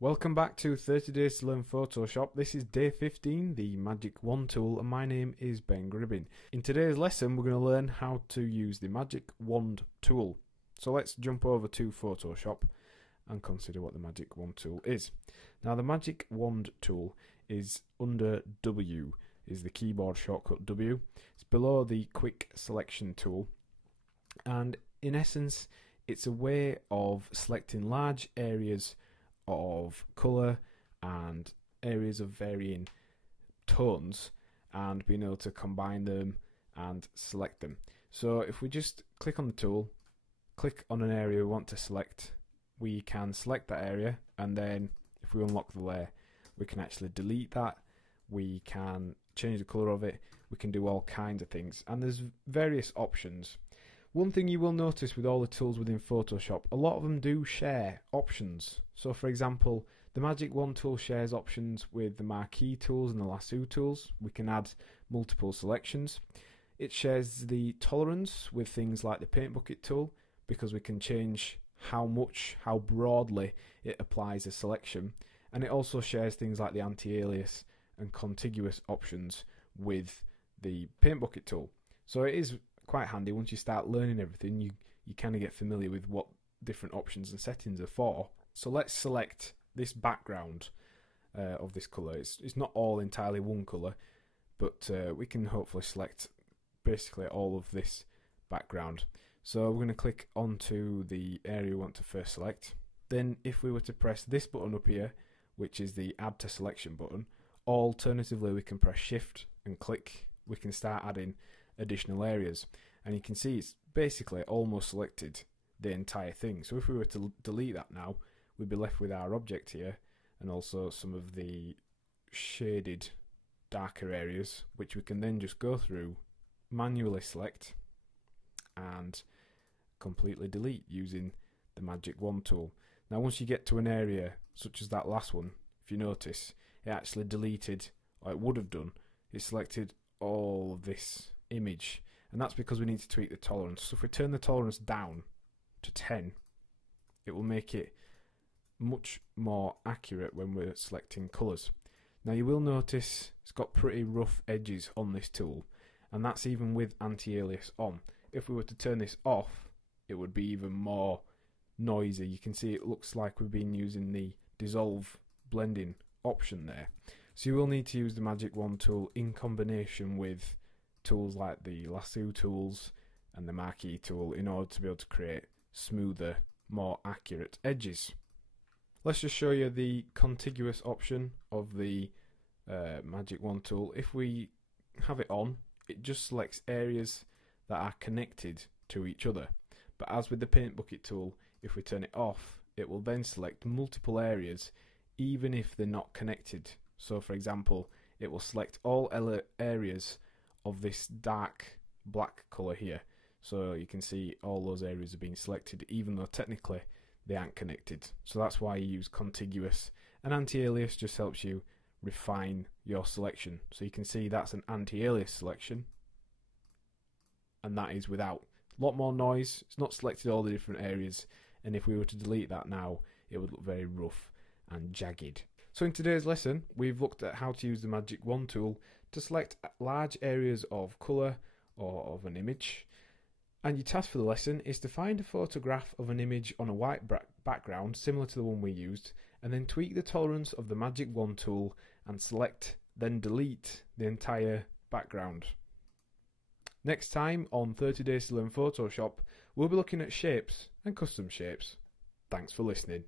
Welcome back to 30 Days to Learn Photoshop. This is day 15, the Magic Wand Tool, and my name is Ben Gribbin. In today's lesson, we're going to learn how to use the Magic Wand Tool. So let's jump over to Photoshop and consider what the Magic Wand Tool is. Now, the Magic Wand Tool is under W, is the keyboard shortcut W. It's below the Quick Selection tool, and in essence, it's a way of selecting large areas of colour and areas of varying tones and being able to combine them and select them. So if we just click on the tool, click on an area we want to select, we can select that area, and then if we unlock the layer, we can actually delete that, we can change the colour of it, we can do all kinds of things, and there's various options. One thing you will notice with all the tools within Photoshop, a lot of them do share options. So for example, the Magic Wand Tool shares options with the marquee tools and the lasso tools. We can add multiple selections. It shares the tolerance with things like the paint bucket tool, because we can change how broadly it applies a selection. And it also shares things like the anti-alias and contiguous options with the paint bucket tool. So it is quite handy. Once you start learning everything, you kind of get familiar with what different options and settings are for. So let's select this background of this colour. It's not all entirely one colour, but we can hopefully select basically all of this background. So we're going to click onto the area we want to first select. Then if we were to press this button up here, which is the Add to Selection button, alternatively we can press Shift and click. We can start adding additional areas, and you can see it's basically almost selected the entire thing. So if we were to delete that now, we'd be left with our object here and also some of the shaded darker areas, which we can then just go through, manually select and completely delete using the Magic Wand Tool. Now once you get to an area such as that last one, if you notice, it actually deleted, or it would have done, it selected all of this image, and that's because we need to tweak the tolerance. So if we turn the tolerance down to 10, it will make it much more accurate when we're selecting colours. Now you will notice it's got pretty rough edges on this tool, and that's even with anti-alias on. If we were to turn this off, it would be even more noisy. You can see it looks like we've been using the dissolve blending option there. So you will need to use the Magic Wand Tool in combination with tools like the lasso tools and the marquee tool in order to be able to create smoother, more accurate edges. Let's just show you the contiguous option of the Magic Wand Tool. If we have it on, it just selects areas that are connected to each other. But as with the paint bucket tool, if we turn it off, it will then select multiple areas even if they're not connected. So for example, it will select all areas of this dark black colour here. So you can see all those areas are being selected even though technically they aren't connected. So that's why you use contiguous. And anti-alias just helps you refine your selection. So you can see that's an anti-alias selection, and that is without. A lot more noise, it's not selected all the different areas, and if we were to delete that now, it would look very rough and jagged. So in today's lesson, we've looked at how to use the Magic Wand Tool to select large areas of colour or of an image. And your task for the lesson is to find a photograph of an image on a white background similar to the one we used, and then tweak the tolerance of the Magic Wand Tool and select, then delete the entire background. Next time on 30 Days to Learn Photoshop, we'll be looking at shapes and custom shapes. Thanks for listening.